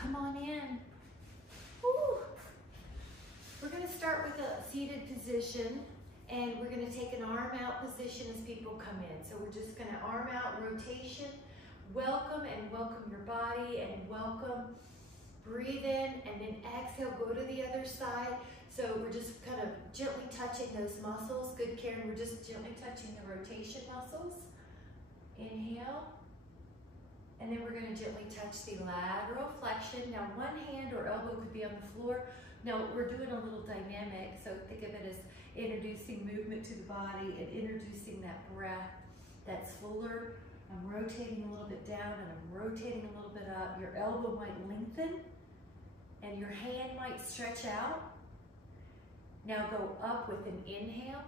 Come on in. Woo. We're going to start with a seated position, and we're going to take an arm out position as people come in. So we're just going to arm out rotation, welcome your body, and welcome. Breathe in, and then exhale, go to the other side. So we're just kind of gently touching those muscles. Good, Karen, we're just gently touching the rotation muscles. Inhale. And then we're going to gently touch the lateral flexion. Now one hand or elbow could be on the floor. Now we're doing a little dynamic, so think of it as introducing movement to the body and introducing that breath that's fuller. I'm rotating a little bit down and I'm rotating a little bit up. Your elbow might lengthen and your hand might stretch out. Now go up with an inhale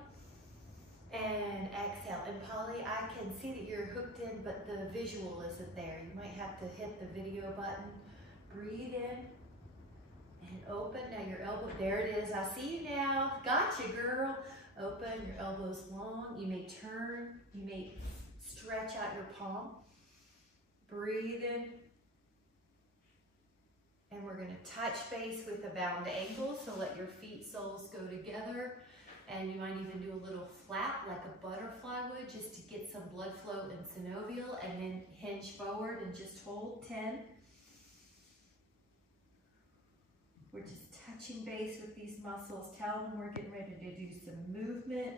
and exhale. And Polly, I can see that you're hooked in, but the visual isn't there. You might have to hit the video button. Breathe in and open. Now your elbow, there it is. I see you now. Gotcha, girl. Open, your elbows long. You may turn, you may stretch out your palm. Breathe in. And we're going to touch base with a bound ankle, so let your feet soles go together. And you might even do a little flap like a butterfly would, just to get some blood flow and synovial, and then hinge forward and just hold 10. We're just touching base with these muscles. Tell them we're getting ready to do some movement.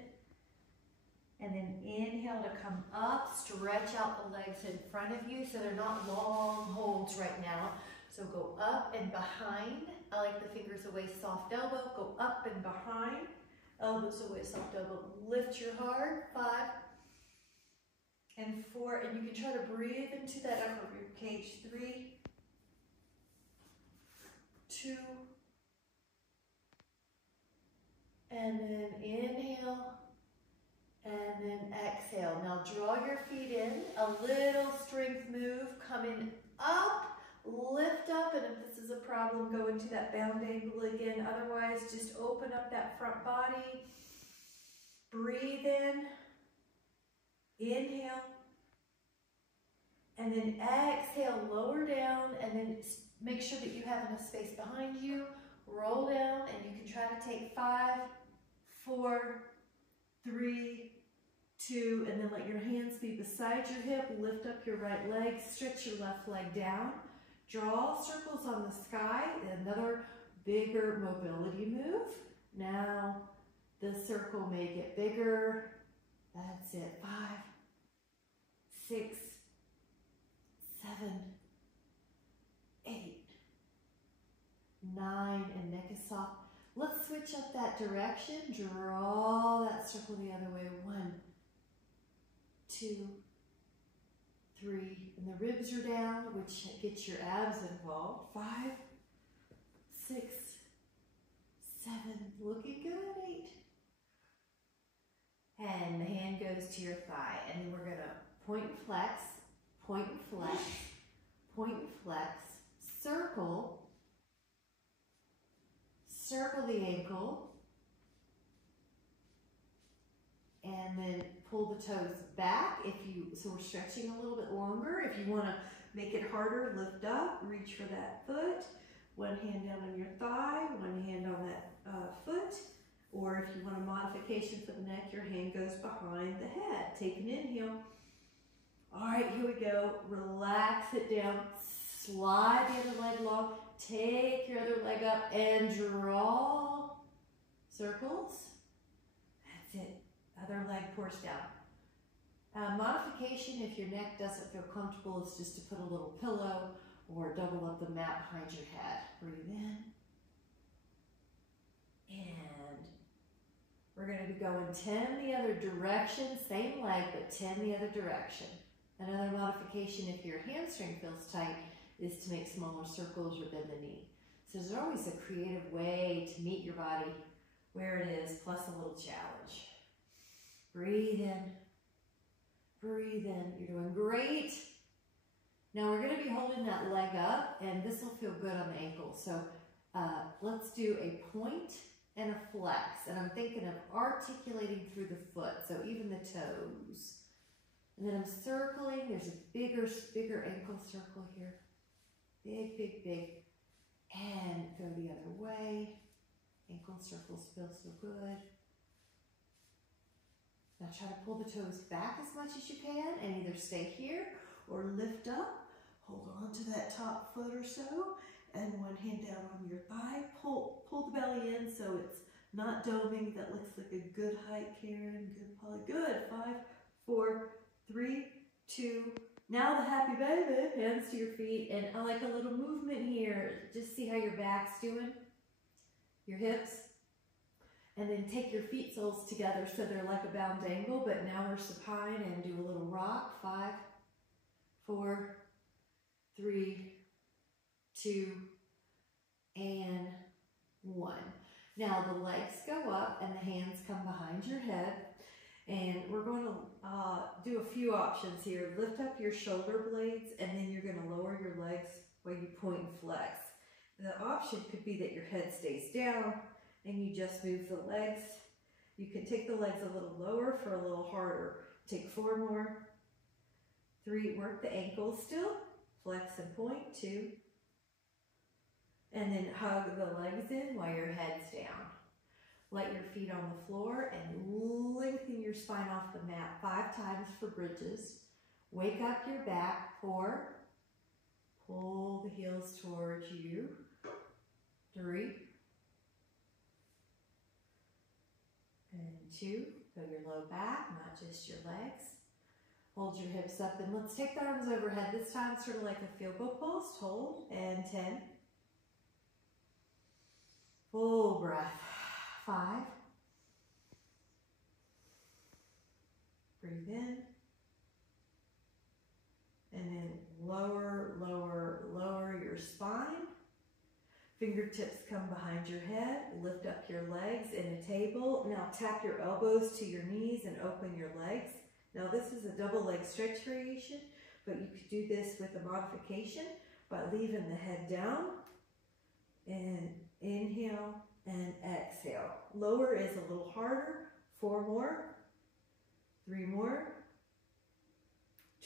And then inhale to come up, stretch out the legs in front of you so they're not long holds right now. So go up and behind. I like the fingers away, soft elbow. Go up and behind. Elbows away, soft elbow. Lift your heart. 5 and 4. And you can try to breathe into that upper rib cage. 3, 2, and then inhale, and then exhale. Now draw your feet in. A little strength move. Coming up. Lift up, and if this is a problem, go into that bound angle again. Otherwise, just open up that front body. Breathe in. Inhale. And then exhale, lower down, and then make sure that you have enough space behind you. Roll down, and you can try to take 5, 4, 3, 2, and then let your hands be beside your hip. Lift up your right leg. Stretch your left leg down. Draw circles on the sky, another bigger mobility move. Now the circle may get bigger. That's it. 5, 6, 7, 8, 9, and neck is soft. Let's switch up that direction. Draw that circle the other way. 1, 2, 3, and the ribs are down, which gets your abs involved. 5, 6, 7, looking good. 8, and the hand goes to your thigh, and then we're gonna point and flex, point and flex, point and flex, circle the ankle, and then pull the toes back. So we're stretching a little bit longer. If you want to make it harder, lift up, reach for that foot. One hand down on your thigh, one hand on that foot. Or if you want a modification for the neck, your hand goes behind the head. Take an inhale. All right, here we go. Relax it down. Slide the other leg long. Take your other leg up and draw circles. That's it. Other leg pours down. Modification, if your neck doesn't feel comfortable, is just to put a little pillow or double up the mat behind your head. Breathe in. And we're going to be going 10 the other direction, same leg, but 10 the other direction. Another modification, if your hamstring feels tight, is to make smaller circles or bend the knee. So there's always a creative way to meet your body where it is, plus a little challenge. Breathe in. Breathe in. You're doing great. Now we're going to be holding that leg up, and this will feel good on the ankle. So let's do a point and a flex. And I'm thinking of articulating through the foot, so even the toes. And then I'm circling. There's a bigger ankle circle here. Big, big, big. And go the other way. Ankle circles feel so good. Now try to pull the toes back as much as you can and either stay here or lift up. Hold on to that top foot or so. And one hand down on your thigh. Pull the belly in so it's not doming. That looks like a good height, Karen. Good, Polly. Good. 5, 4, 3, 2. Now the happy baby. Hands to your feet. And I like a little movement here. Just see how your back's doing. Your hips. And then take your feet soles together so they're like a bound angle. But now we're supine and do a little rock. 5, 4, 3, 2, and 1. Now the legs go up and the hands come behind your head. And we're going to do a few options here. Lift up your shoulder blades and then you're going to lower your legs while you point and flex. The option could be that your head stays down and you just move the legs. You can take the legs a little lower for a little harder. Take 4 more. 3, work the ankles still. Flex and point. 2. And then hug the legs in while your head's down. Let your feet on the floor and lengthen your spine off the mat 5 times for bridges. Wake up your back. 4. Pull the heels towards you. 3. And 2. Go your low back, not just your legs. Hold your hips up and let's take the arms overhead. This time sort of like a field goal post. Hold and 10. Full breath. 5. Breathe in. And then lower, lower, lower your spine. Fingertips come behind your head. Lift up your legs in a table. Now tap your elbows to your knees and open your legs. Now this is a double leg stretch variation, but you could do this with a modification by leaving the head down. And inhale and exhale. Lower is a little harder. 4 more. 3 more.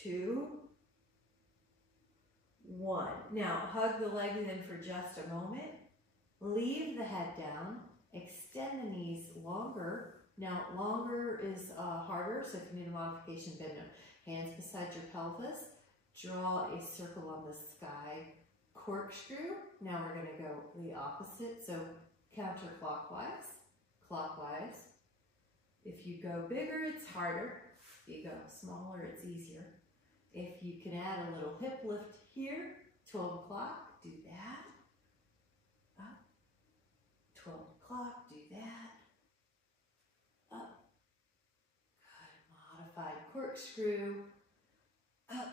2. 1. Now hug the legs in for just a moment. Leave the head down. Extend the knees longer. Now longer is harder, so if you need a modification, bend them. Hands beside your pelvis. Draw a circle on the sky. Corkscrew. Now we're going to go the opposite, so counterclockwise, clockwise. If you go bigger, it's harder. If you go smaller, it's easier. If you can add a little hip lift here, 12 o'clock, do that. Up. 12 o'clock, do that. Up. Good. Modified corkscrew. Up.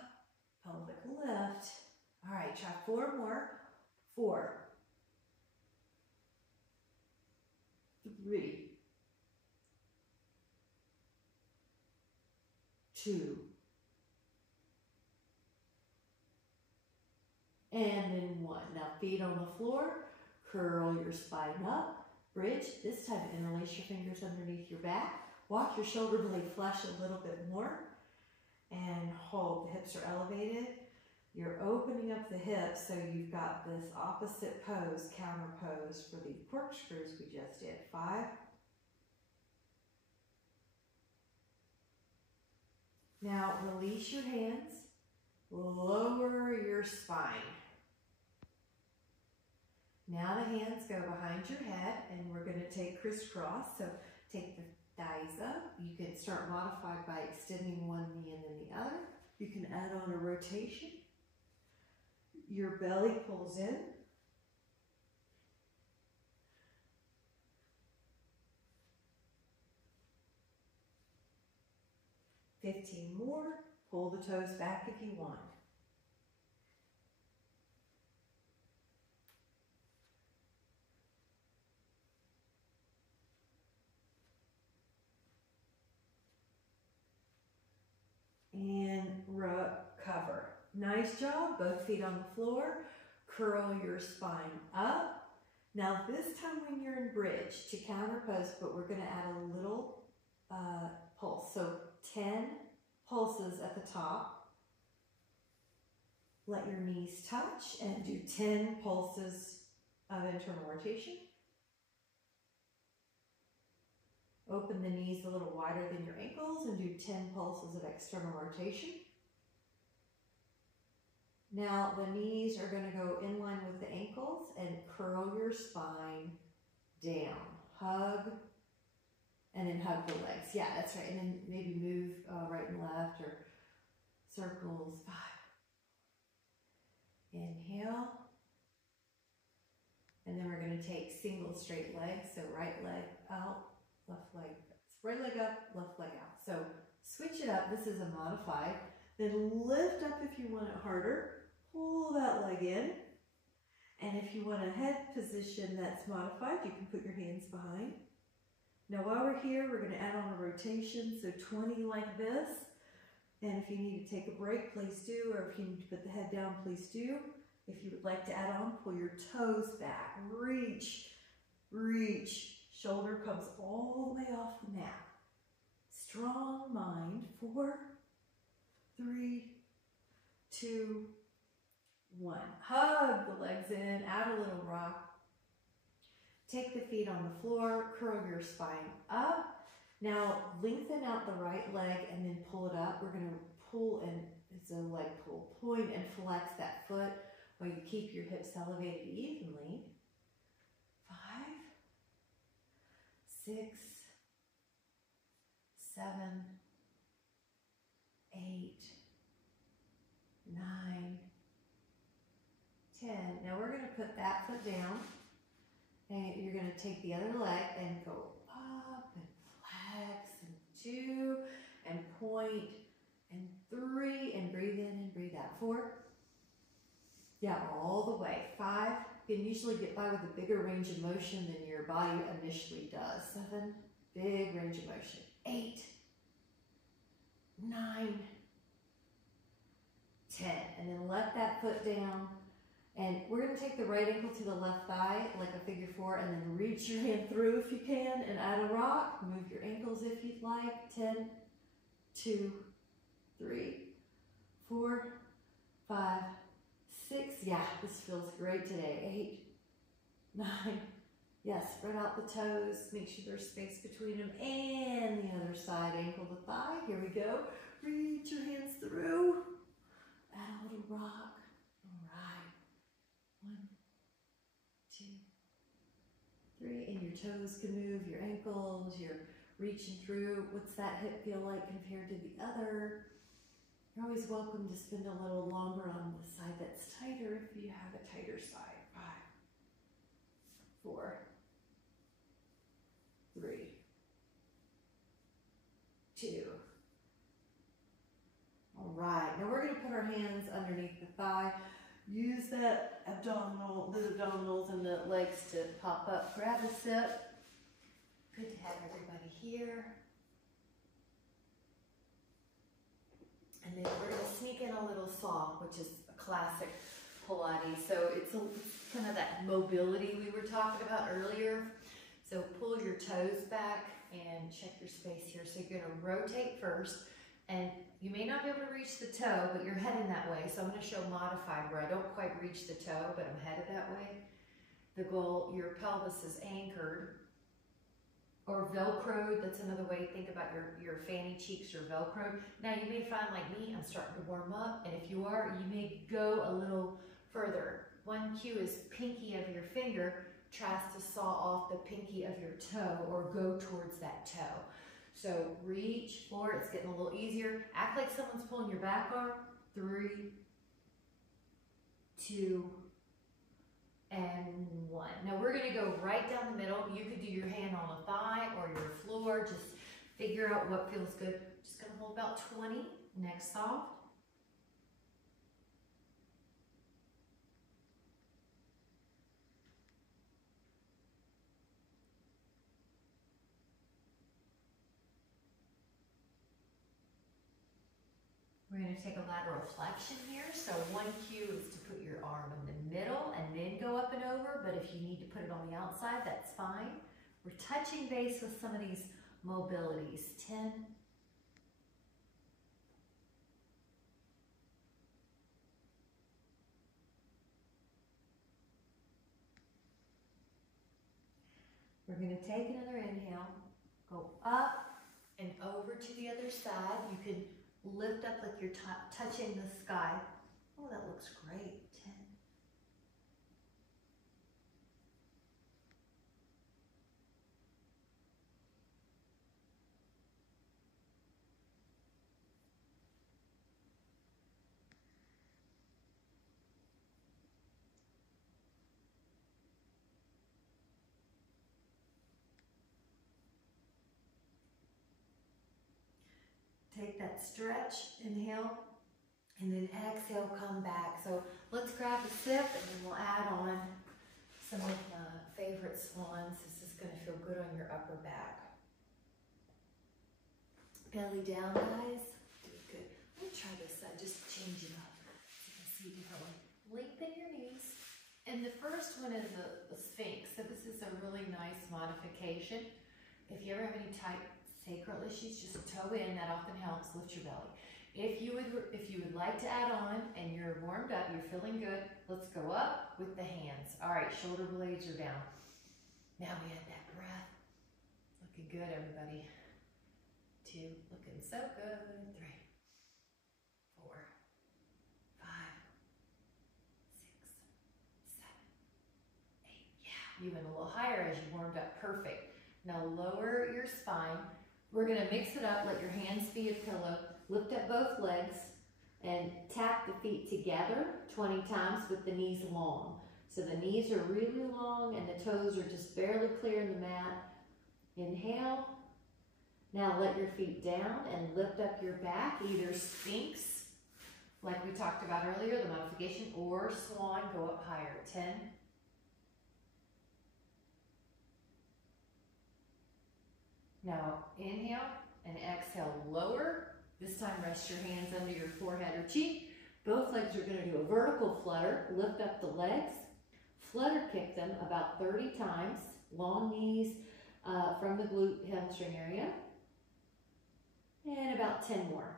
Pelvic lift. All right, try 4 more. 4. 3. 2. And then 1. Now feet on the floor, curl your spine up, bridge. This time interlace your fingers underneath your back. Walk your shoulder blade flesh a little bit more and hold. The hips are elevated. You're opening up the hips so you've got this opposite pose, counter pose for the corkscrews we just did. 5. Now release your hands, lower your spine. Now the hands go behind your head and we're going to take crisscross. So take the thighs up. You can start modified by extending one knee and then the other. You can add on a rotation. Your belly pulls in. $15 more. Pull the toes back if you want. And recover. Nice job. Both feet on the floor. Curl your spine up. Now this time when you're in bridge to counter pose, but we're going to add a little pulse. So 10 pulses at the top. Let your knees touch and do 10 pulses of internal rotation. Open the knees a little wider than your ankles and do 10 pulses of external rotation. Now the knees are going to go in line with the ankles and curl your spine down. Hug and then hug the legs. Yeah, that's right. And then maybe move right and left or circles. 5. Inhale. And then we're going to take single straight legs. So right leg out, left leg, right leg up, left leg out. So switch it up. This is a modified. Then lift up if you want it harder. Pull that leg in. And if you want a head position that's modified, you can put your hands behind. Now while we're here, we're going to add on a rotation. So 20 like this. And if you need to take a break, please do. Or if you need to put the head down, please do. If you would like to add on, pull your toes back. Reach, reach. Shoulder comes all the way off the mat. Strong mind. 4, 3, 2, 1. Hug the legs in, add a little rock. Take the feet on the floor, curl your spine up. Now lengthen out the right leg and then pull it up. We're going to pull and it's a leg pull. Point and flex that foot while you keep your hips elevated evenly. 5, 6, 7, 8, 9, 10. Now we're going to put that foot down and you're going to take the other leg and go up and flex and 2 and point and 3 and breathe in and breathe out. 4. Yeah, all the way. 5. You can usually get by with a bigger range of motion than your body initially does. 7. Big range of motion. 8, 9, 10. And then let that foot down. And we're going to take the right ankle to the left thigh, like a figure 4, and then reach your hand through if you can, and add a rock. Move your ankles if you'd like. 10, 2, 3, 4, 5, 6. Yeah, this feels great today. 8, 9. Yeah, spread out the toes. Make sure there's space between them. And the other side, ankle to thigh. Here we go. Reach your hands through. Add a little rock. All right. 1, 2, 3. And your toes can move. Your ankles. You're reaching through. What's that hip feel like compared to the other? You're always welcome to spend a little longer on the side that's tighter if you have a tighter side. 5, 4, 3, 2. All right, now we're going to put our hands underneath the thigh. Use that the abdominals and the legs to pop up. Grab a sip. Good to have everybody here. And then we're going to sneak in a little song, which is a classic Pilates. So it's kind of that mobility we were talking about earlier. So pull your toes back and check your space here. So you're going to rotate first. And you may not be able to reach the toe, but you're heading that way. So I'm going to show modified where I don't quite reach the toe, but I'm headed that way. The goal, your pelvis is anchored or Velcroed. That's another way to think about your fanny cheeks or Velcroed. Now you may find like me, I'm starting to warm up. And if you are, you may go a little further. One cue is pinky of your finger tries to saw off the pinky of your toe or go towards that toe. So reach forward, it's getting a little easier. Act like someone's pulling your back arm. 3, 2, and 1. Now we're gonna go right down the middle. You could do your hand on a thigh or your floor. Just figure out what feels good. Just gonna hold about 20, neck soft. We're going to take a lateral flexion here. So one cue is to put your arm in the middle and then go up and over. But if you need to put it on the outside, that's fine. We're touching base with some of these mobilities. 10. We're going to take another inhale, go up and over to the other side. You can lift up like you're touching the sky. Oh, that looks great. 10. Take that stretch, inhale, and then exhale, come back. So let's grab a sip and then we'll add on some of my favorite swans. This is gonna feel good on your upper back. Belly down, guys. Do it good. Let me try this side, just change it up so you can see differently. Lengthen your knees. And the first one is a Sphinx. So this is a really nice modification. If you ever have any tight sacral issues, just toe in, that often helps. Lift your belly. If you would like to add on and you're warmed up, you're feeling good, let's go up with the hands. All right, shoulder blades are down. Now we have that breath. Looking good, everybody. 2, looking so good. 3, 4, 5, 6, 7, 8. Yeah, you went a little higher as you warmed up. Perfect. Now lower your spine. We're going to mix it up. Let your hands be a pillow. Lift up both legs and tap the feet together 20 times with the knees long. So the knees are really long and the toes are just barely clearing the mat. Inhale. Now let your feet down and lift up your back, either Sphinx, like we talked about earlier, the modification, or Swan, go up higher. 10. Now inhale and exhale, lower. This time rest your hands under your forehead or cheek. Both legs are going to do a vertical flutter. Lift up the legs. Flutter kick them about 30 times. Long knees from the glute hamstring area. And about 10 more.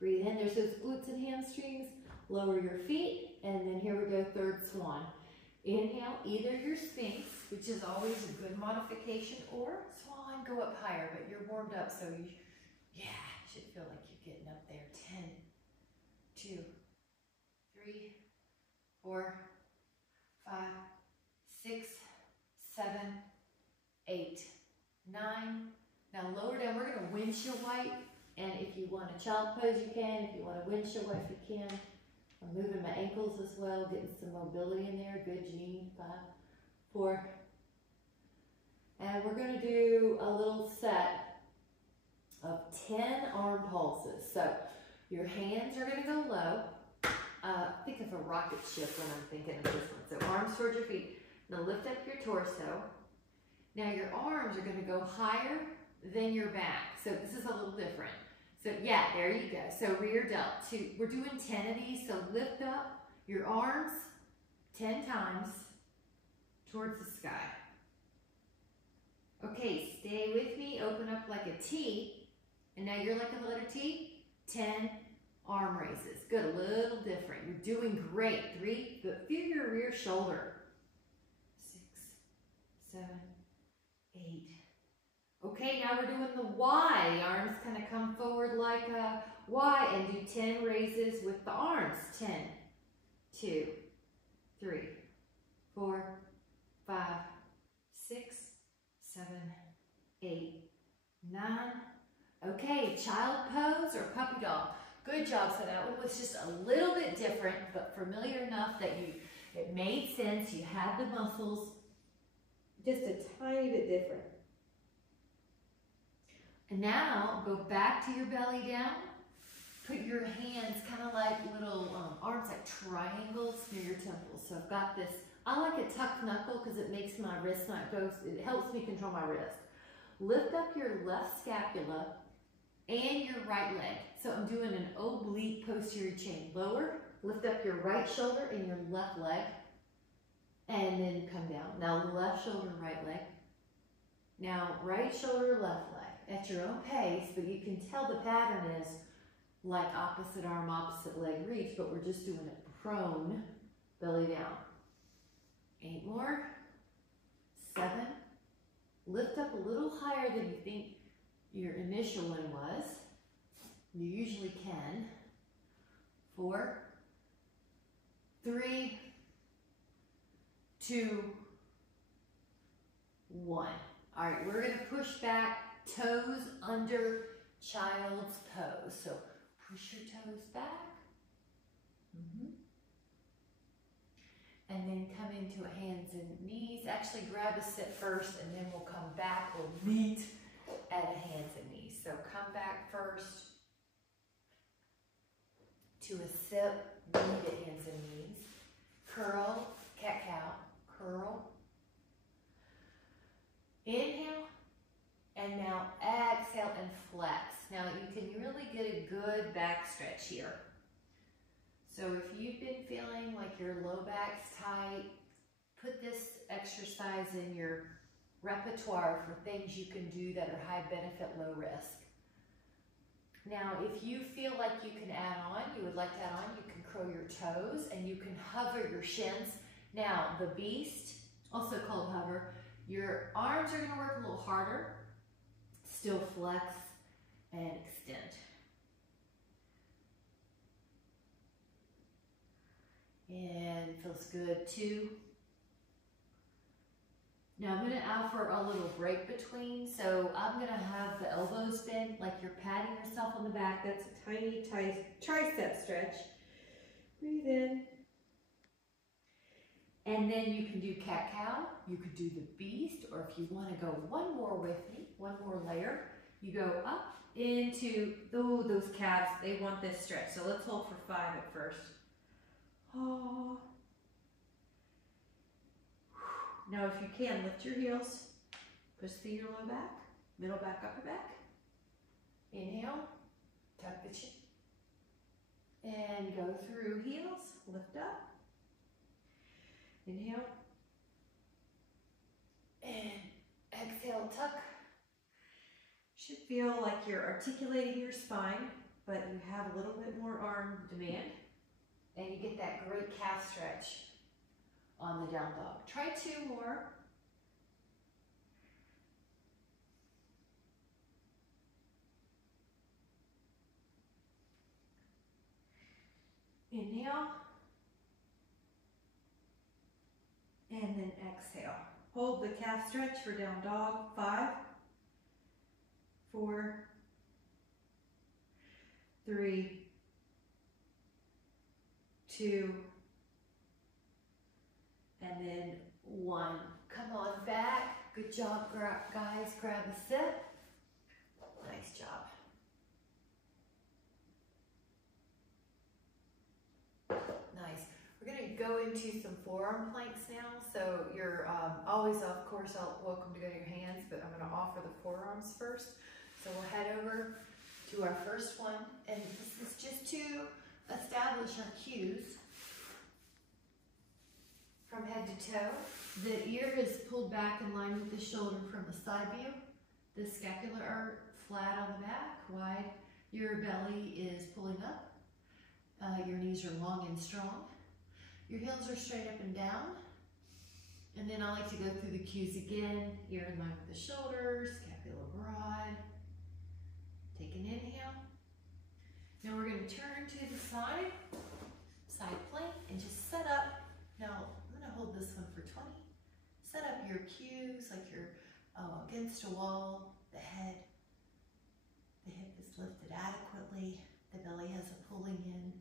Breathe in. There's those glutes and hamstrings. Lower your feet. And then here we go, third swan. Inhale, either your Sphinx, which is always a good modification, or Swan, go up higher, but you're warmed up, so you, should feel like you're getting up there. 10, 2, 3, 4, 5, 6, 7, 8, 9. Now lower down, we're gonna windshield wipe, and if you want a child pose, you can. If you want a windshield wipe, you can. I'm moving my ankles as well, getting some mobility in there. Good, Jean. 5, 4. And we're going to do a little set of 10 arm pulses. So your hands are going to go low. Think of a rocket ship when I'm thinking of this one. So arms towards your feet. Now lift up your torso. Now your arms are going to go higher than your back. So this is a little different. So yeah, there you go. So rear delt. We're doing 10 of these. So lift up your arms 10 times towards the sky. Okay, stay with me. Open up like a T. And now you're like a letter T. 10 arm raises. Good, a little different. You're doing great. 3, good. Feel your rear shoulder. 6, 7, 8. Okay, now we're doing the Y. The arms kind of come forward like a Y and do 10 raises with the arms. 10, 2, 3, 4, 5, 6, 7, 8, 9. Okay, child pose or puppy dog. Good job. So that one was just a little bit different, but familiar enough that it made sense. You had the muscles. Just a tiny bit different. And now go back to your belly down. Put your hands kind of like little arms like triangles near your temples. So I've got this. I like a tuck knuckle because it makes my wrist not go. It helps me control my wrist. Lift up your left scapula and your right leg. So I'm doing an oblique posterior chain. Lower, lift up your right shoulder and your left leg. And then come down. Now left shoulder, right leg. Now right shoulder, left leg. At your own pace, but you can tell the pattern is like opposite arm, opposite leg reach, but we're just doing it prone, belly down. 8 more. 7. Lift up a little higher than you think your initial one was. You usually can. 4, 3, 2, 1. All right, we're going to push back, toes under child's pose. So push your toes back. And then come into a hands and knees. Actually grab a sit first and then we'll come back. We'll meet at a hands and knees. So come back first to a sit, meet at hands and knees. Curl, cat-cow, curl. Inhale, and now exhale and flex. Now you can really get a good back stretch here. So if you've been feeling like your low back's tight, put this exercise in your repertoire for things you can do that are high benefit, low risk. Now, if you feel like you can add on, you would like to add on, you can curl your toes and you can hover your shins. Now, the beast, also called hover, your arms are going to work a little harder. Still flex and extend. And feels good. 2. Now I'm going to offer a little break between. So I'm going to have the elbows bent like you're patting yourself on the back. That's a tiny tricep stretch. Breathe in. And then you can do cat-cow. You could do the beast. Or if you want to go one more with me, one more layer, you go up into those calves. They want this stretch. So let's hold for 5 at first. Oh. Now if you can, lift your heels, push the your low back, middle back, upper back. Inhale, tuck the chin. And go through heels, lift up. Inhale. And exhale, tuck. Should feel like you're articulating your spine, but you have a little bit more arm demand. And you get that great calf stretch on the down dog. Try 2 more. Inhale. And then exhale. Hold the calf stretch for down dog. 5, 4, 3, 2, and then 1. Come on back. Good job, guys. Grab a sit. Nice job. Nice. We're going to go into some forearm planks now. So you're always, of course, welcome to go to your hands, but I'm going to offer the forearms first. So we'll head over to our first one. And this is just to establish our cues from head to toe. The ear is pulled back in line with the shoulder from the side view. The scapula are flat on the back, wide. Your belly is pulling up. Your knees are long and strong. Your heels are straight up and down. And then I like to go through the cues again. Ear in line with the shoulders, scapula broad. Take an inhale. Now we're going to turn to the side plank, and just set up. Now I'm going to hold this one for 20. Set up your cues like you're against a wall. The head, the hip is lifted adequately. The belly has a pulling in.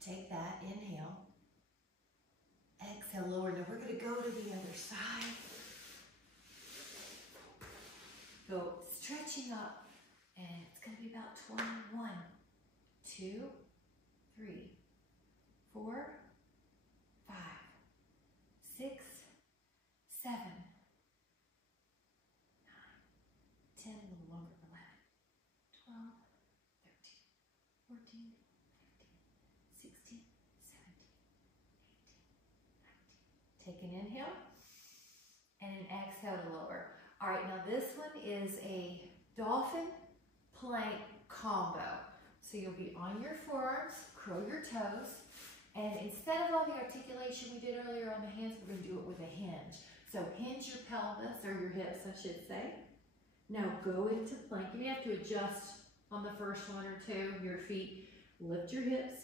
Take that, inhale. Exhale, lower. Now we're going to go to the other side. Go stretching up, and it's going to be about 21, 2, 3, 4, 5, 6, 7, 9, 10, a little longer, 11, 12, 13, 14, 15, 16, 17, 18, 19. Take an inhale and an exhale to lower. All right, now this one is a dolphin plank combo. So you'll be on your forearms, curl your toes, And instead of all the articulation we did earlier on the hands, we're going to do it with a hinge. So hinge your pelvis, or your hips, I should say. Now go into plank. You may have to adjust on the first one or two, your feet. Lift your hips.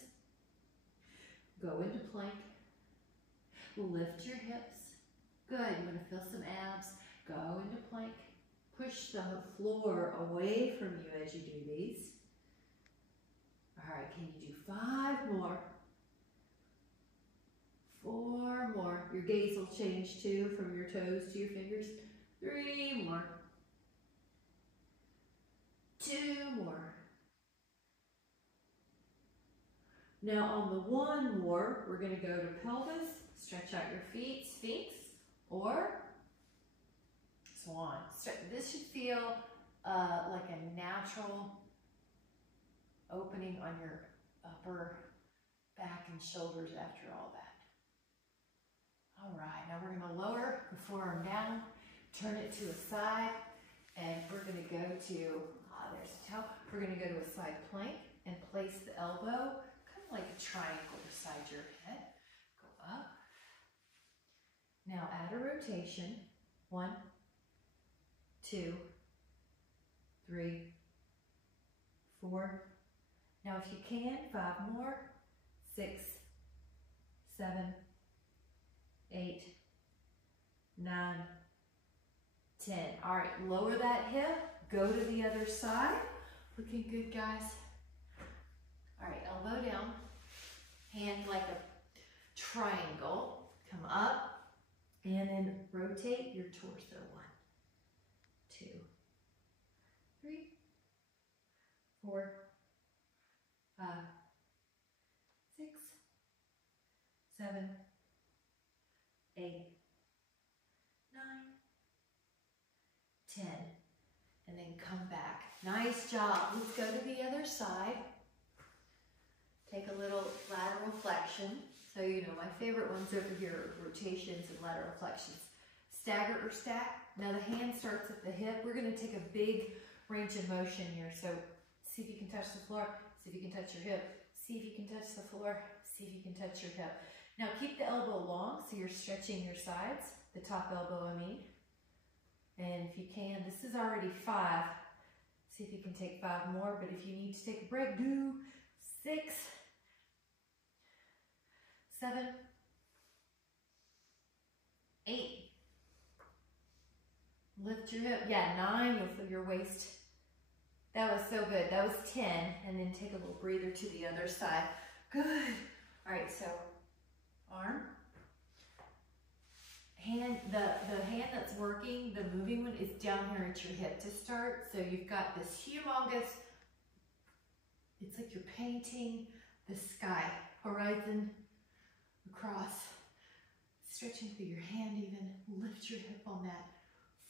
Go into plank. Lift your hips. Good. You want to feel some abs. Go into plank. Push the floor away from you as you do these. All right, can you do 5 more? 4 more. Your gaze will change too, from your toes to your fingers. 3 more. 2 more. Now on the 1 more, we're going to go to pelvis, stretch out your feet, Sphinx, or Swan. This should feel like a natural opening on your upper back and shoulders after all that. All right, now we're going to lower the forearm down, turn it to a side, and we're going to go to, there's a toe. We're going to go to a side plank and place the elbow kind of like a triangle beside your head. Go up. Now add a rotation. 1, 2, 3, 4. Now if you can, 5 more. 6, 7, 8, 9, 10. All right, lower that hip. Go to the other side. Looking good, guys. All right, elbow down. Hand like a triangle. Come up. And then rotate your torso. 1, 2, 3, 4, 5, 6, 7, 8, 9, 10. And then come back. Nice job. Let's go to the other side. Take a little lateral flexion. So, you know, my favorite ones over here are rotations and lateral flexions. Stagger or stack. Now the hand starts at the hip. We're going to take a big range of motion here. So see if you can touch the floor. See if you can touch your hip. See if you can touch the floor. See if you can touch your hip. Now keep the elbow long so you're stretching your sides. The top elbow, I mean. And if you can, this is already 5. See if you can take 5 more. But if you need to take a break, do 6, 7, 8. Lift your hip. Yeah, 9. You'll feel your waist. That was so good. That was 10. And then take a little breather to the other side. Good. All right, so arm. Hand, the hand that's working, the moving one, is down here at your hip to start. So you've got this humongous, it's like you're painting the sky, horizon across, stretching through your hand even. Lift your hip on that.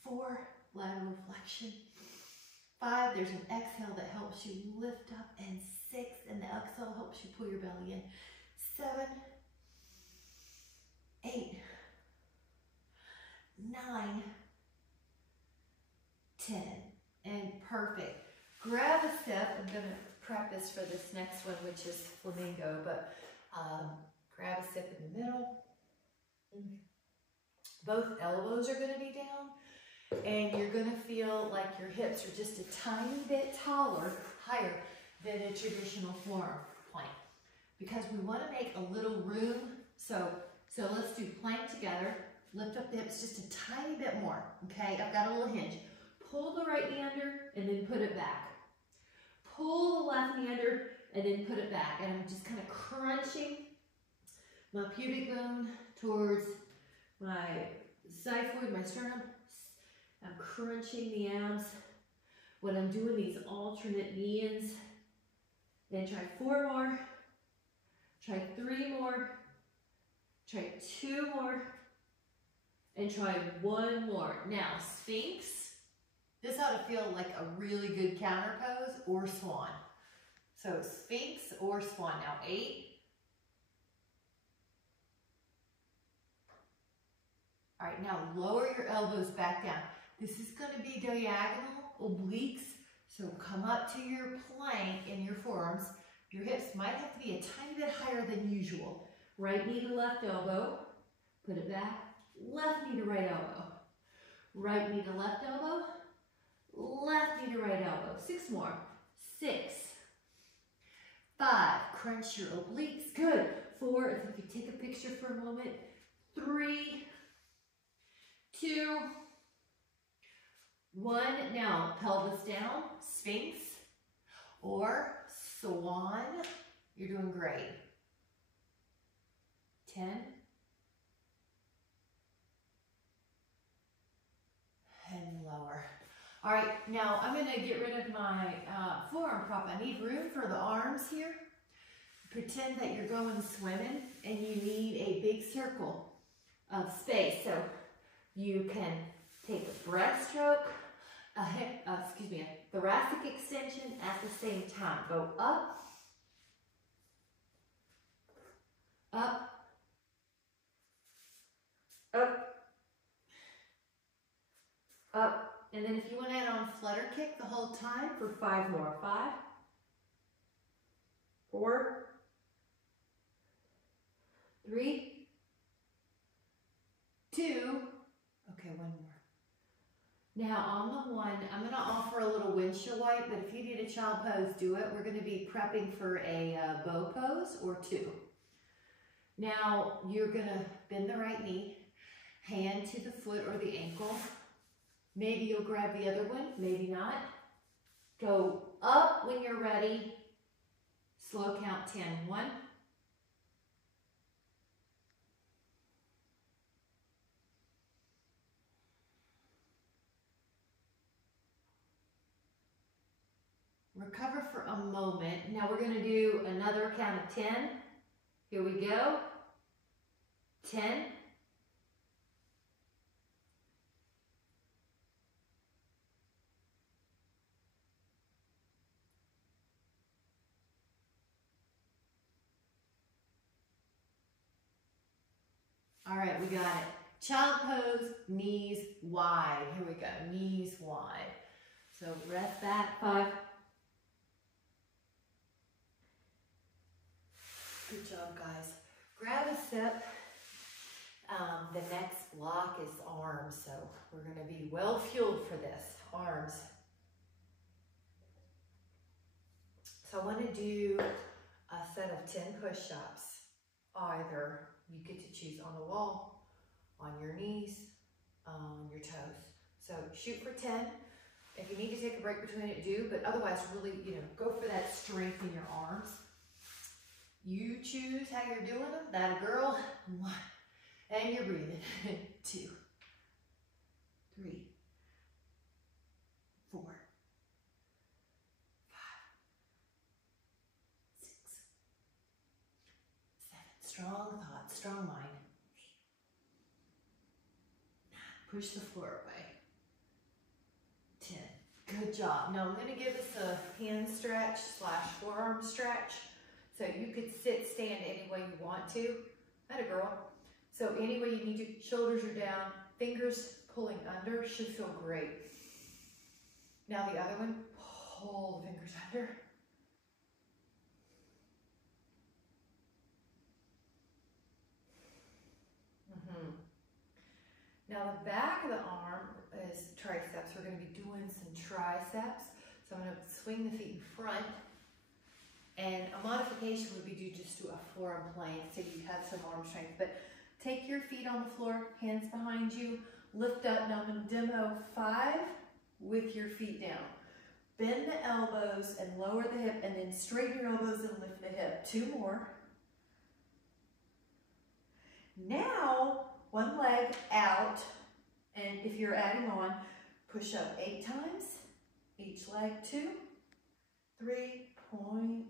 4, lateral flexion. 5, there's an exhale that helps you lift up. And 6, and the exhale helps you pull your belly in. 7, 8, 9, 10, and perfect. Grab a step. I'm going to practice for this next one, which is flamingo, but grab a step in the middle. Both elbows are going to be down, and you're going to feel like your hips are just a tiny bit taller, higher than a traditional forearm plank, because we want to make a little room. So let's do plank together. Lift up the hips just a tiny bit more, okay? I've got a little hinge. Pull the right knee under and then put it back. Pull the left knee under and then put it back. And I'm just kind of crunching my pubic bone towards my xiphoid, my sternum. I'm crunching the abs when I'm doing these alternate knee-ins. Then try 4 more. Try 3 more. Try 2 more. And try 1 more. Now, Sphinx. This ought to feel like a really good counter pose, or Swan. So Sphinx or Swan. Now 8. All right, now lower your elbows back down. This is going to be diagonal obliques. So come up to your plank in your forearms. Your hips might have to be a tiny bit higher than usual. Right knee to left elbow. Put it back. Left knee to right elbow. Right knee to left elbow. Left knee to right elbow. 6 more. 6. 5. Crunch your obliques. Good. 4. If you could take a picture for a moment. 3. 2. 1. Now, pelvis down. Sphinx. Or swan. You're doing great. 10. And lower. All right, now I'm going to get rid of my forearm prop. I need room for the arms here. Pretend that you're going swimming and you need a big circle of space. So you can take a breaststroke, a thoracic extension at the same time. Go up, up, up, up. And then if you want to add on flutter kick the whole time for 5 more. 5, 4, 3, 2, okay, 1 more. Now on the 1, I'm going to offer a little windshield wipe, but if you need a child pose, do it. We're going to be prepping for a bow pose or 2. Now you're going to bend the right knee, hand to the foot or the ankle. Maybe you'll grab the other one, maybe not. Go up when you're ready. Slow count 10. 1. Recover for a moment. Now we're going to do another count of 10. Here we go. 10. All right, we got it. Child pose, knees wide. Here we go, knees wide. So rest back, 5. Good job, guys. Grab a step. The next block is arms, so we're going to be well fueled for this. Arms. So I want to do a set of 10 push-ups. Either you get to choose on the wall, on your knees, on your toes. So shoot for 10. If you need to take a break between it, do, but otherwise really, go for that strength in your arms. You choose how you're doing them. That a girl. 1. And you're breathing. 2, 3, 4, 5, 6, 7. Strong thoughts, strong mind. 8, 9. Push the floor away. 10. Good job. Now I'm going to give us a hand stretch / forearm stretch. So you could sit, stand any way you want to. Atta girl. So any way you need to, shoulders are down, fingers pulling under, should feel great. Now the other one, pull the fingers under. Now the back of the arm is triceps. We're going to be doing some triceps. So I'm going to swing the feet in front. And a modification would be to just do a forearm plank so you have some arm strength. But take your feet on the floor, hands behind you, lift up. Now I'm going to demo 5 with your feet down. Bend the elbows and lower the hip, and then straighten your elbows and lift the hip. 2 more. Now, one leg out, and if you're adding on, push up 8 times, each leg 2, 3.4,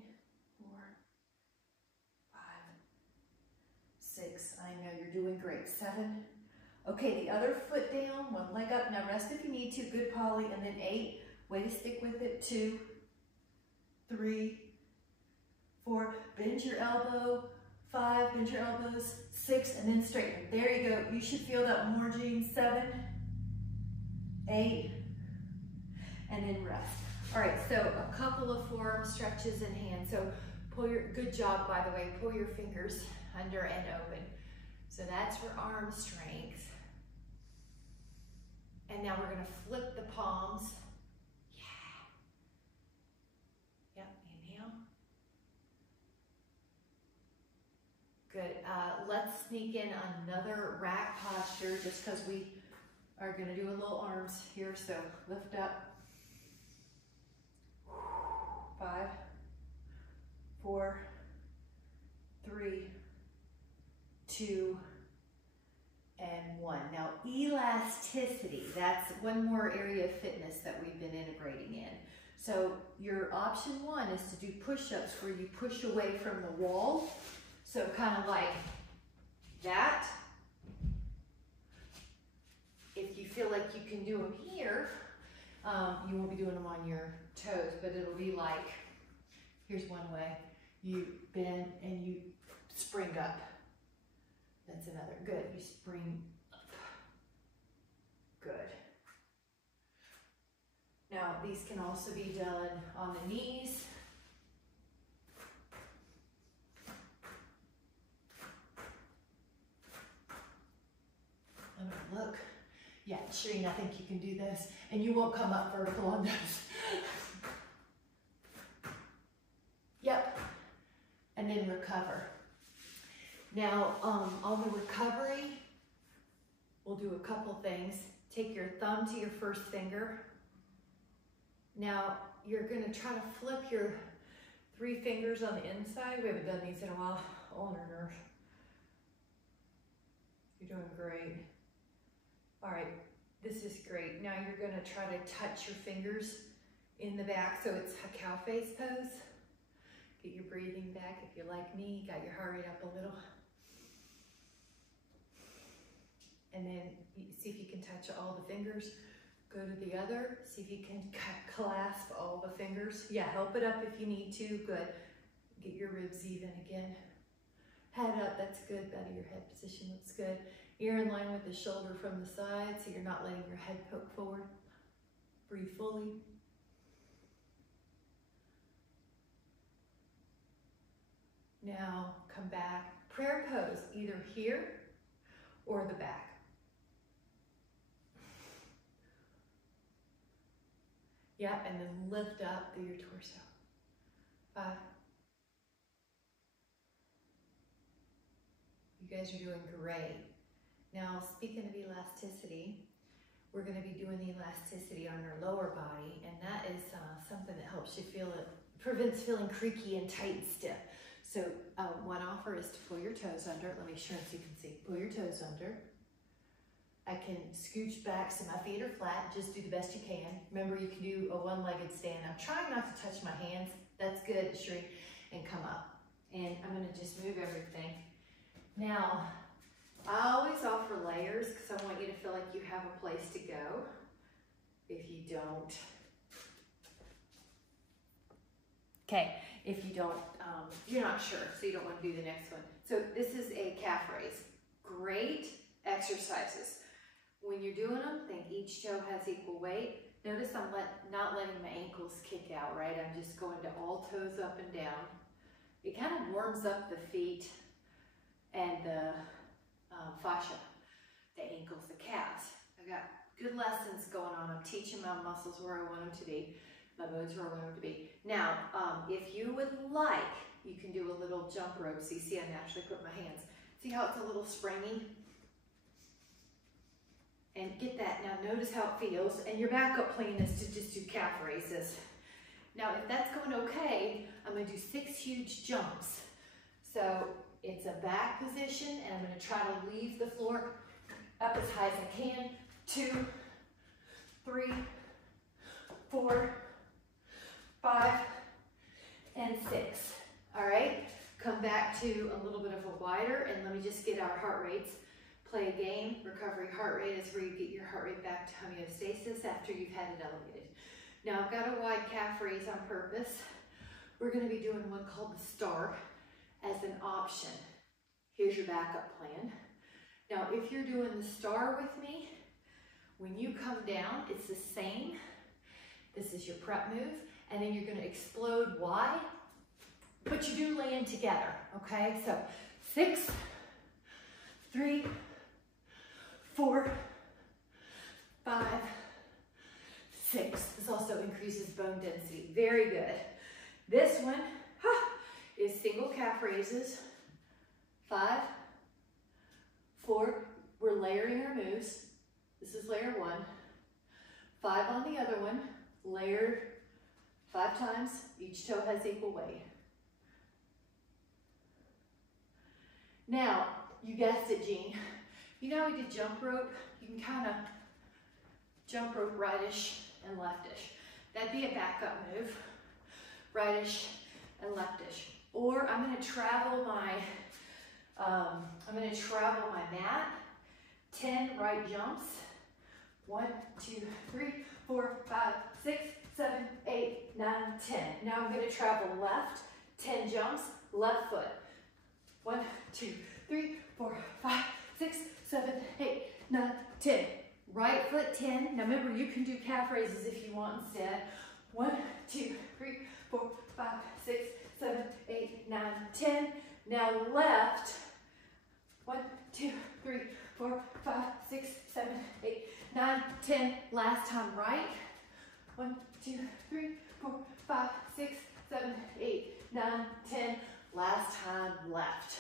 6, I know you're doing great. 7. Okay, the other foot down, one leg up. Now rest if you need to, good Polly. And then 8, way to stick with it. 2, 3, 4, bend your elbow. 5, bend your elbows. 6, and then straighten. There you go. You should feel that more, Jean. 7, 8, and then rest. All right, so a couple of forearm stretches in hand. So pull your, good job, by the way, pull your fingers under and open. So that's for arm strength. And now we're gonna flip the palms. Yeah. Yep, inhale. Good, let's sneak in another rack posture just because we are gonna do a little arms here, so lift up. 5, 4, 3, 2, and 1. Now, elasticity, that's one more area of fitness that we've been integrating in. So your option 1 is to do push-ups where you push away from the wall. So kind of like that. If you feel like you can do them here, you won't be doing them on your toes, but it'll be like, here's one way. You bend and you spring up. That's another. Good. You spring up. Good. Now, these can also be done on the knees. I'm gonna look. Yeah, Shireen, I think you can do this. And you won't come up vertical on those. Yep. And then recover. Now, on the recovery, we'll do a couple things. Take your thumb to your first finger. Now, you're gonna try to flip your 3 fingers on the inside. We haven't done these in a while. On our nerve. You're doing great. All right, this is great. Now you're gonna try to touch your fingers in the back so it's a cow face pose. Get your breathing back. If you're like me, got your heart rate up a little. And then see if you can touch all the fingers. Go to the other, see if you can clasp all the fingers. Yeah, help it up if you need to, good. Get your ribs even again. Head up, that's good, better your head position looks good. Ear in line with the shoulder from the side so you're not letting your head poke forward. Breathe fully. Now come back, prayer pose, either here or the back. Yep, and then lift up through your torso. 5. You guys are doing great. Now, speaking of elasticity, we're going to be doing the elasticity on your lower body, and that is something that helps you feel it, prevents feeling creaky and tight and stiff. So one offer is to pull your toes under. Let me show so you can see. Pull your toes under. I can scooch back so my feet are flat. Just do the best you can. Remember, you can do a one-legged stand. I'm trying not to touch my hands. That's good, Sheree. And come up. And I'm going to just move everything. Now, I always offer layers because I want you to feel like you have a place to go. If you don't, okay, if you don't, you're not sure, so you don't want to do the next one. So this is a calf raise. Great exercises. When you're doing them, think each toe has equal weight. Notice I'm not letting my ankles kick out, right? I'm just going to all toes up and down. It kind of warms up the feet and the fascia, the ankles, the calves. I got good lessons going on. I'm teaching my muscles where I want them to be, my bones where I want them to be. Now, if you would like, you can do a little jump rope. So you see I naturally put my hands. See how it's a little springy? And get that. Now notice how it feels. And your backup plan is to just do calf raises. Now if that's going okay, I'm going to do 6 huge jumps. So it's a back position, and I'm going to try to leave the floor up as high as I can. 2, 3, 4, 5, and 6. All right, come back to a little bit of a wider, and let me just get our heart rates. Play a game. Recovery heart rate is where you get your heart rate back to homeostasis after you've had it elevated. Now I've got a wide calf raise on purpose. We're going to be doing one called the star as an option. Here's your backup plan. Now if you're doing the star with me, when you come down, it's the same. This is your prep move, and then you're going to explode wide, but you do land together, okay? So 6, 3, 4, 5, 6. This also increases bone density. Very good. This one is single calf raises. 5, 4. We're layering our moves. This is layer 1. 5 on the other one. Layered 5 times. Each toe has equal weight. Now, you guessed it, Jean. You know we did jump rope? You can kind of jump rope rightish and leftish. That'd be a backup move. Rightish and leftish. Or I'm going to travel my mat. 10 right jumps. 1, 2, 3, 4, 5, 6, 7, 8, 9, 10. Now I'm going to travel left. 10 jumps. Left foot. 1, 2, 3, 4, 5, 6, 7, 8, 9, 10. Right foot 10. Now remember, you can do calf raises if you want instead. 1, 2, 3, 4, 5, 6, 7, 8, 9, 10. Now left. 1, 2, 3, 4, 5, 6, 7, 8, 9, 10. Last time right. 1, 2, 3, 4, 5, 6, 7, 8, 9, 10. Last time left.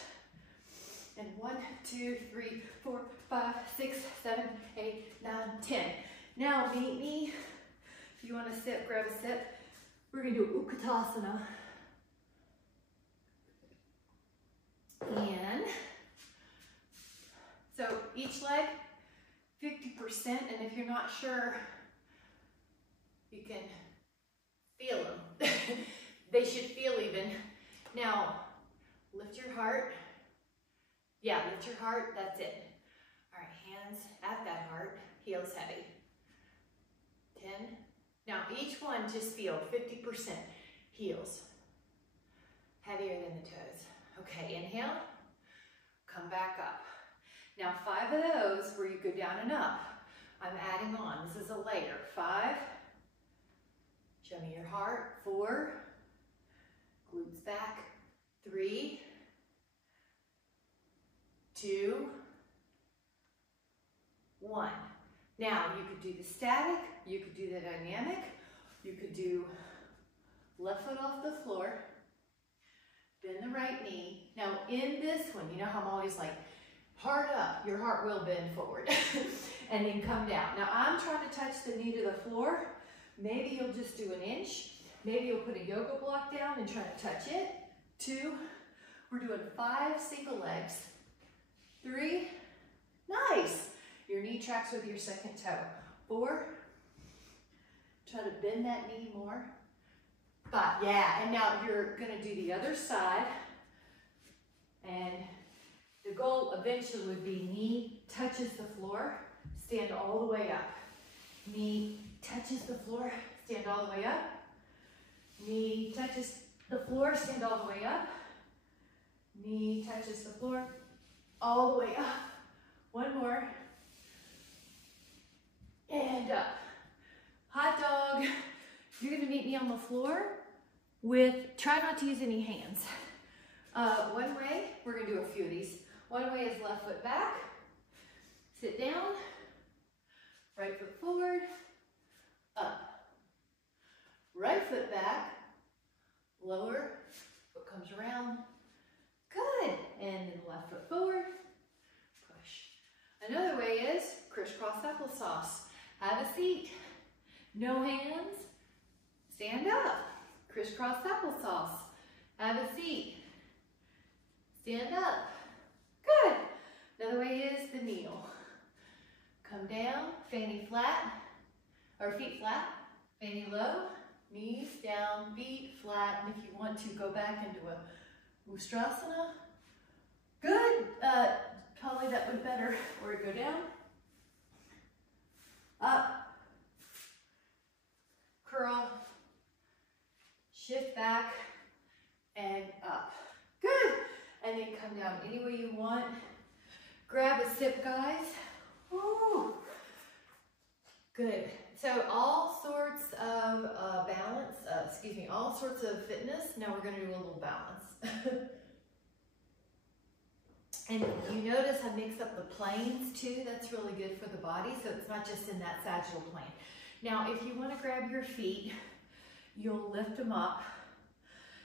And 1, 2, 3, 4, 5, 6, 7, 8, 9, 10. Now meet me. If you want to sit, grab a sit. We're going to do Utkatasana. And so each leg, 50%. And if you're not sure, you can feel them. They should feel even. Now, lift your heart. Yeah, lift your heart. That's it. All right, hands at that heart. Heels heavy. 10. Now, each one just feel 50% heels. Heavier than the toes. Okay, inhale. Come back up. Now, 5 of those where you go down and up. I'm adding on. This is a layer. 5. Show me your heart. 4. Glutes back. 3, 2, 1. Now, you could do the static, you could do the dynamic, you could do left foot off the floor, bend the right knee. Now, in this one, you know how I'm always like, heart up, your heart will bend forward, and then come down. Now, I'm trying to touch the knee to the floor. Maybe you'll just do an inch. Maybe you'll put a yoga block down and try to touch it. 2, we're doing 5 single legs. 3, nice. Your knee tracks with your second toe. 4, try to bend that knee more. 5, yeah, and now you're gonna do the other side. And the goal eventually would be knee touches the floor, stand all the way up. Knee touches the floor, stand all the way up. Knee touches the floor, stand all the way up. Knee touches the floor, all the way up. 1 more. And up. Hot dog. You're going to meet me on the floor with, try not to use any hands. One way, we're going to do a few of these. One way is left foot back. Sit down. Right foot forward. Up. Right foot back. Lower. Foot comes around. Good. And then left foot forward. Push. Another way is crisscross applesauce. Have a seat. No hands. Stand up. Crisscross applesauce. Have a seat. Stand up. Good. Another way is the kneel. Come down, fanny flat, or feet flat, fanny low, knees down, feet flat, and if you want to go back into a Ustrasana. Good. Probably that would better where it go down. Up. Curl. Shift back and up. Good. And then come down any way you want. Grab a sip, guys. Woo. Good. So all sorts of all sorts of fitness. Now we're going to do a little balance. And you notice I mix up the planes too. That's really good for the body, so it's not just in that sagittal plane. Now, if you want to grab your feet, you'll lift them up.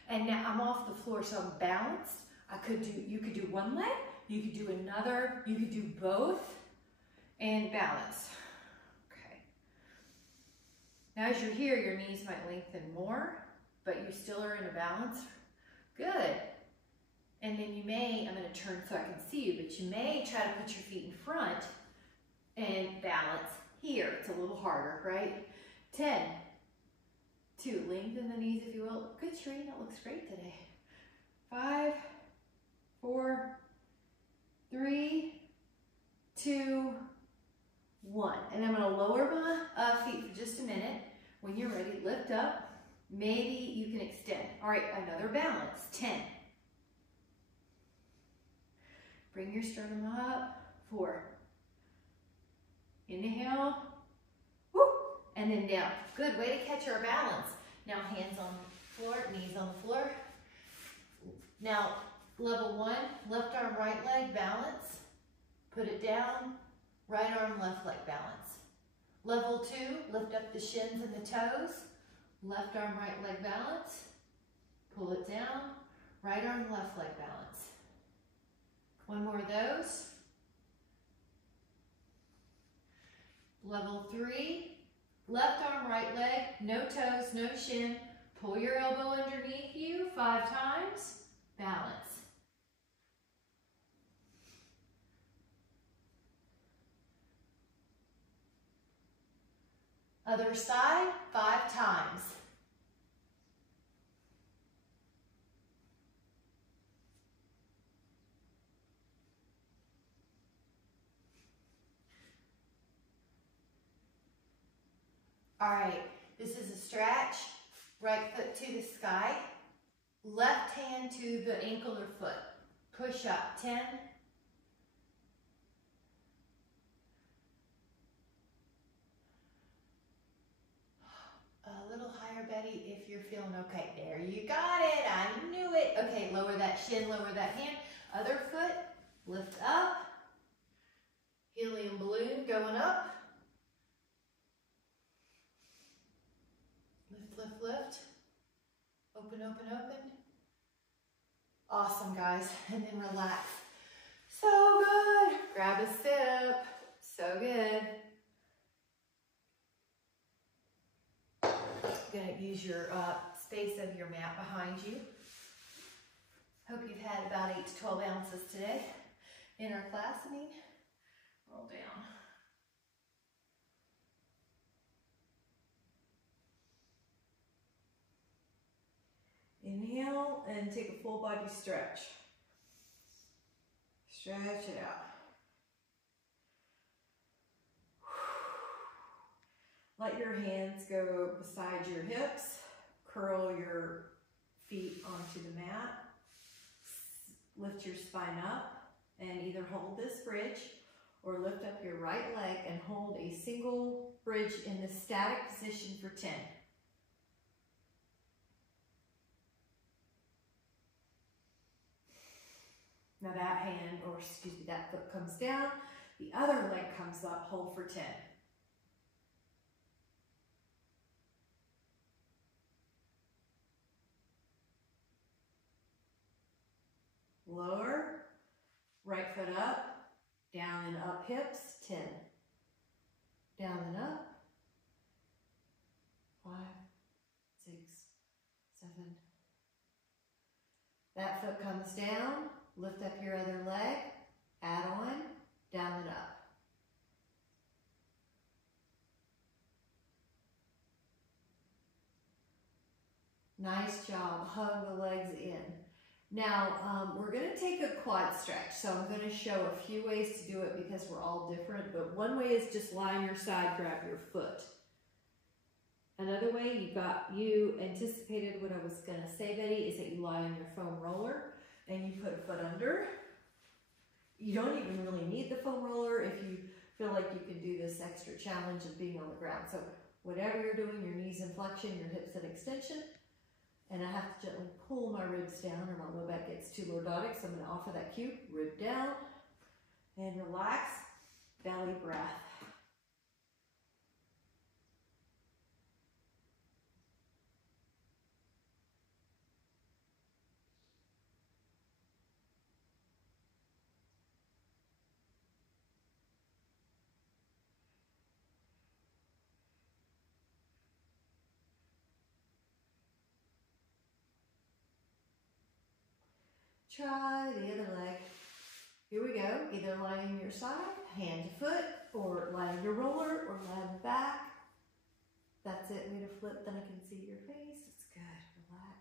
And now I'm off the floor, so I'm balanced. You could do one leg, you could do another, you could do both, and balance. Okay. Now as you're here, your knees might lengthen more, but you still are in a balance. Good. And then you may, I'm going to turn so I can see you, but you may try to put your feet in front and balance here. It's a little harder, right? 10, 2, lengthen the knees if you will. Good, Shereen, that looks great today. 5, 4, 3, 2, 1. And I'm going to lower my feet for just a minute. When you're ready, lift up. Maybe you can extend. All right, another balance. 10. Bring your sternum up. 4. Inhale. Woo. And then down. Good, way to catch our balance. Now hands on the floor, knees on the floor. Now, level 1, left arm, right leg, balance. Put it down. Right arm, left leg, balance. Level 2, lift up the shins and the toes. Left arm, right leg, balance. Pull it down. Right arm, left leg, balance. One more of those. Level 3, left arm, right leg, no toes, no shin. Pull your elbow underneath you 5 times. Balance. Other side, 5 times. All right, this is a stretch. Right foot to the sky. Left hand to the ankle or foot. Push up, 10. A little higher, Betty, if you're feeling okay. There, you got it, I knew it. Okay, lower that shin, lower that hand. Other foot, lift up. Helium balloon going up. Lift, lift, lift. Open, open, open. Awesome, guys. And then relax. So good. Grab a sip. So good. You're going to use your space of your mat behind you. Hope you've had about 8 to 12 ounces today in our class. Roll down. Inhale and take a full body stretch. Stretch it out. Let your hands go beside your hips. Curl your feet onto the mat. Lift your spine up and either hold this bridge or lift up your right leg and hold a single bridge in the static position for 10. Now that hand, or excuse me, that foot comes down, the other leg comes up, hold for 10. Lower, right foot up, down and up hips, 10. Down and up, 5, 6, 7. That foot comes down, lift up your other leg, add on, down and up. Nice job, hug the legs in. Now, we're going to take a quad stretch. So I'm going to show a few ways to do it because we're all different. But one way is just lie on your side, grab your foot. Another way, you anticipated what I was going to say, Betty, is that you lie on your foam roller and you put a foot under. You don't even really need the foam roller if you feel like you can do this extra challenge of being on the ground. So whatever you're doing, your knees in flexion, your hips in extension. And I have to gently pull my ribs down or my low back gets it's too lordotic, so I'm going to offer that cue. Rib down and relax. Belly breath. Try the other leg. Here we go. Either lie on your side, hand to foot, or lie on your roller, or lie on the back. That's it. Way to flip, then I can see your face. It's good. Relax.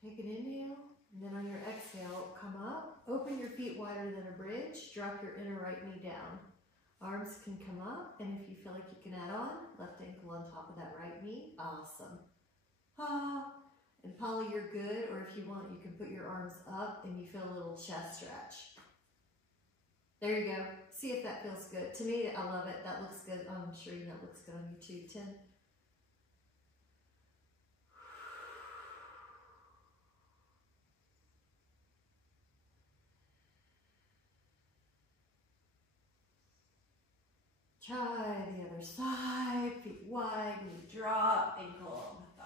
Take an inhale, and then on your exhale, come up. Open your feet wider than a bridge. Drop your inner right knee down. Arms can come up, and if you feel like you can add on, left ankle on top of that right knee. Awesome. Ah. And Polly, you're good, or if you want, you can put your arms up and you feel a little chest stretch. There you go. See if that feels good. To me, I love it. That looks good. I'm sure that looks good on you too. 10. Try the other side, feet wide, knee drop, ankle on the thigh.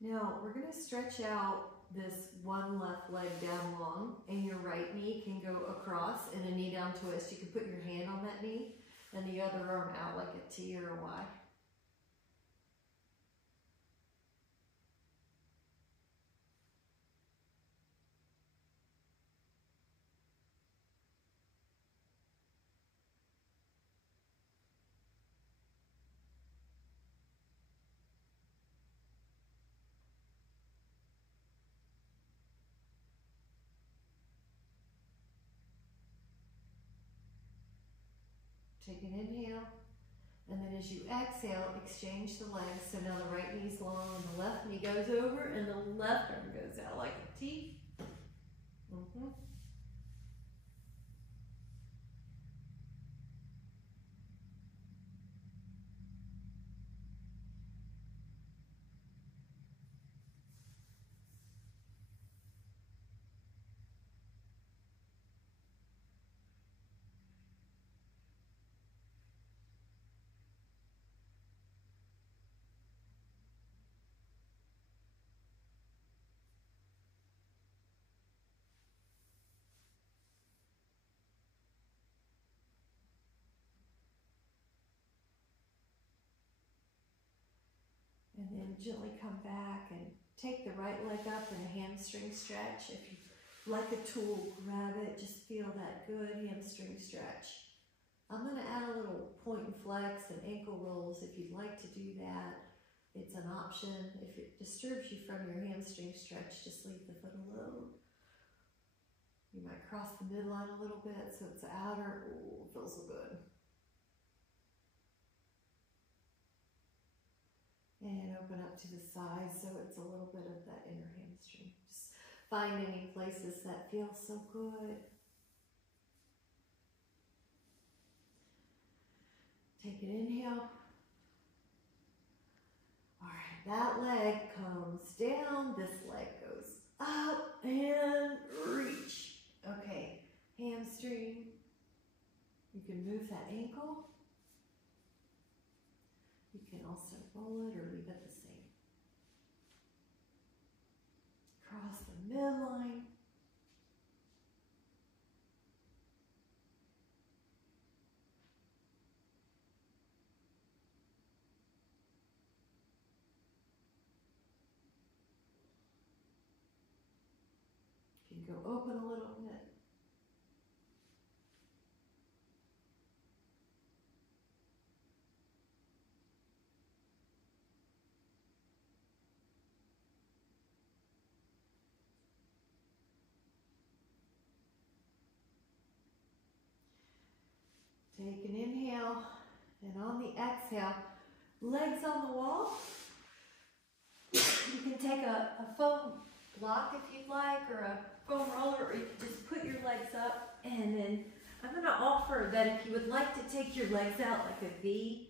Now, we're going to stretch out this one left leg down long, and your right knee can go across in a knee down twist. You can put your hand on that knee and the other arm out like a T or a Y. Take an inhale, and then as you exhale, exchange the legs. So now the right knee's long and the left knee goes over and the left arm goes out like a T. And then gently come back and take the right leg up in a hamstring stretch. If you like a tool, grab it. Just feel that good hamstring stretch. I'm going to add a little point and flex and ankle rolls if you'd like to do that. It's an option. If it disturbs you from your hamstring stretch, just leave the foot alone. You might cross the midline a little bit so it's outer. Ooh, feels so good. And open up to the side so it's a little bit of that inner hamstring. Just find any places that feel so good. Take an inhale. All right, that leg comes down, this leg goes up and reach. Okay, hamstring. You can move that ankle. You can also roll it or leave it the same. Cross the midline. You can go open a little bit. Take an inhale, and on the exhale, legs on the wall. You can take a foam block if you'd like, or a foam roller, or you can just put your legs up. And then I'm going to offer that if you would like to take your legs out like a V,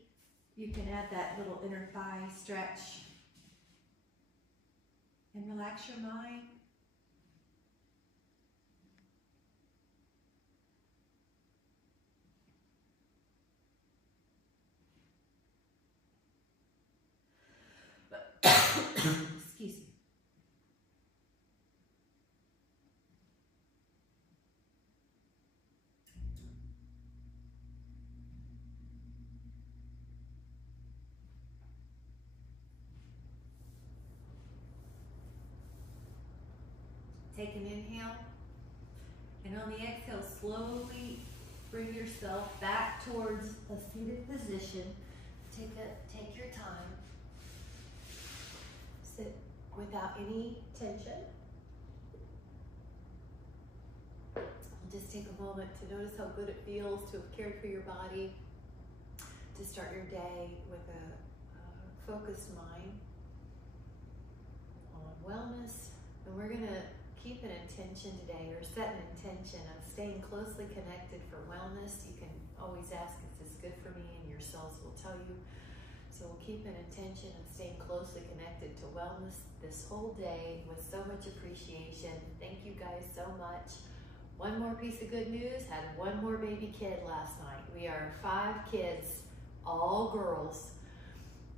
you can add that little inner thigh stretch and relax your mind. Excuse me. Take an inhale, and on the exhale, slowly bring yourself back towards a seated position. Take your time. Sit without any tension. Just take a moment to notice how good it feels to have cared for your body, to start your day with a focused mind on wellness. And we're going to keep an intention today, or set an intention of staying closely connected for wellness. You can always ask, is this good for me? And your cells will tell you. So we'll keep an intention of staying closely connected to wellness this whole day with so much appreciation. Thank you guys so much. One more piece of good news, had one more baby kid last night. We are 5 kids, all girls.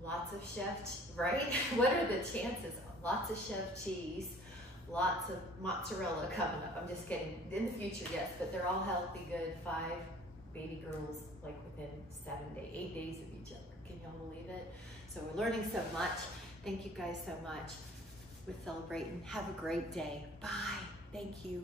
Lots of chef, right? What are the chances? Lots of chef cheese, lots of mozzarella coming up. I'm just kidding. In the future, yes, but they're all healthy, good. 5 baby girls, like within 8 days of each other. Can y'all believe it? So we're learning so much. Thank you guys so much. We're celebrating. Have a great day. Bye. Thank you.